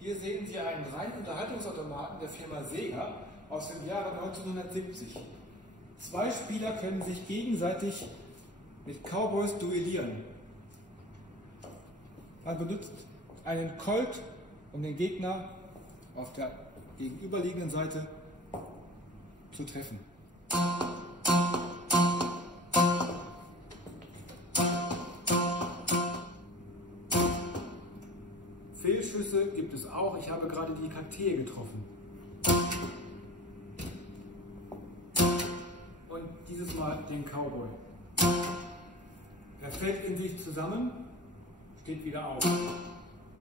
Hier sehen Sie einen reinen Unterhaltungsautomaten der Firma Sega aus dem Jahre 1970. Zwei Spieler können sich gegenseitig mit Cowboys duellieren. Man benutzt einen Colt, um den Gegner auf der gegenüberliegenden Seite zu treffen. Fehlschüsse gibt es auch. Ich habe gerade die Kakteen getroffen. Und dieses Mal den Cowboy. Er fällt in sich zusammen, steht wieder auf.